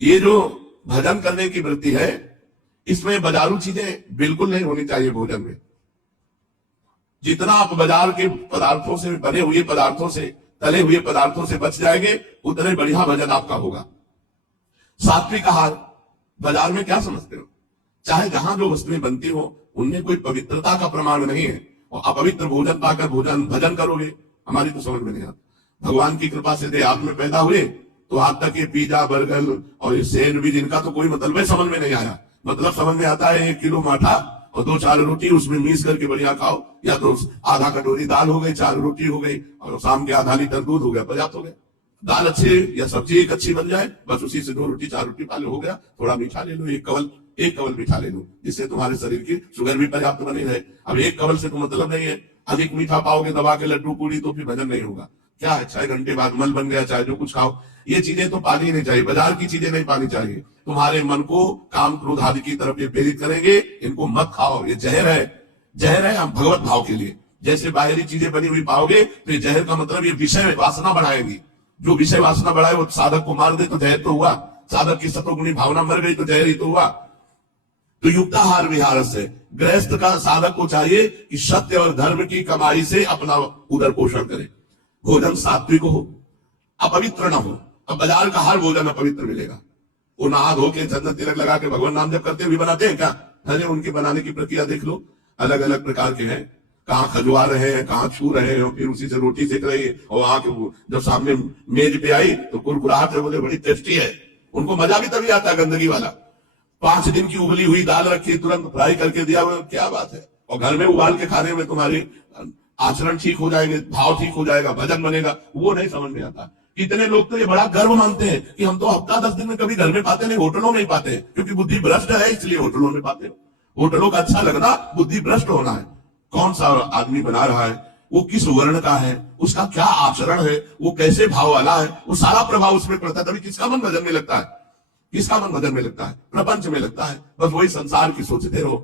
ये जो भजन करने की वृत्ति है, इसमें बाजारू चीजें बिल्कुल नहीं होनी चाहिए भोजन में। जितना आप बाजार के पदार्थों से, बने हुए पदार्थों से, तले हुए पदार्थों से बच जाएंगे, उतने बढ़िया भजन आपका होगा। सात्विक आहार, बाजार में क्या समझते हो? चाहे जहां जो वस्तुएं बनती हो, उनमें कोई पवित्रता का प्रमाण नहीं है, और अपवित्र भोजन पाकर भजन करोगे, हमारी तो समझ में नहीं आता। भगवान की कृपा से देहात में पैदा हुए तो आज तक ये पिज्जा, बर्गर और ये सैंडविच, इनका तो कोई मतलब समझ में नहीं आया। मतलब समझ में आता है 1 किलो माठा और 2-4 रोटी उसमें मीस करके बढ़िया खाओ, या तो आधा कटोरी दाल हो गई, 4 रोटी हो गई, और शाम के आधा लीटर दूध हो गया, पर्याप्त हो गया। दाल अच्छी या सब्जी एक अच्छी बन जाए, बस उसी से 2 रोटी 4 रोटी पा लो, हो गया। थोड़ा मीठा ले लो, एक कवल मीठा ले लो, जिससे तुम्हारे शरीर की शुगर भी पर्याप्त बनी रहे। अब एक कवल से तो मतलब नहीं है, अधिक मीठा पाओगे दबा के लड्डू पूरी, तो फिर भजन नहीं होगा। क्या है, 6 घंटे बाद मल बन गया, चाहे जो कुछ खाओ। ये चीजें तो पानी नहीं चाहिए, बाजार की चीजें नहीं पानी चाहिए। तुम्हारे मन को काम क्रोध आदि की तरफ ये प्रेरित करेंगे, इनको मत खाओ, ये जहर है। जहर है हम भगवत भाव के लिए। जैसे बाहरी चीजें बनी हुई पाओगे तो ये जहर का मतलब ये विषय वासना बढ़ाएगी। जो विषय वासना बढ़ाए वो साधक को मार दे तो जहर तो हुआ, साधक की सतोगुणी भावना मर गई तो जहर ही तो हुआ। तो युक्ताहार विहार से गृहस्थ का साधक को चाहिए कि सत्य और धर्म की कमाई से अपना उदर पोषण करे, भोजन सात्विक हो, अपवित्र ना हो। अब बाजार का हर भोजन अपवित्र मिलेगा। वो नहा धो के चंदन तिलक लगा के भगवान नाम जप करते हुए बनाते हैं क्या? अरे उनके बनाने की प्रक्रिया देख लो, अलग अलग प्रकार के हैं। कहाँ खजवा रहे हैं, कहाँ छू रहे हैं, फिर उसी से रोटी सेक रही है, और आके जब सामने मेज पे आई तो कुरकुराहट से बोले बड़ी टेस्टी है। उनको मजा भी तभी आता है गंदगी वाला। 5 दिन की उबली हुई दाल रखी, तुरंत फ्राई करके दिया, क्या बात है। और घर में उबाल के खाने में तुम्हारी आचरण ठीक हो जाएंगे, भाव ठीक हो जाएगा, भजन बनेगा। वो नहीं समझ में आता। कितने लोग तो ये बड़ा गर्व मानते हैं कि हम तो हफ्ता 10 दिन में कभी घर में पाते नहीं, होटलों में ही पाते हैं, क्योंकि बुद्धि भ्रष्ट है इसलिए होटलों में पाते हैं। होटलों का अच्छा लगना बुद्धि भ्रष्ट होना है। कौन सा आदमी बना रहा है, वो किस वर्ण का है, उसका क्या आचरण है, वो कैसे भाव वाला है, वो सारा प्रभाव उसमें पड़ता है। तभी किसका मन भजन में लगता है, किसका मन भजन में लगता है? प्रपंच में लगता है। बस वही संसार की सोचते रहो।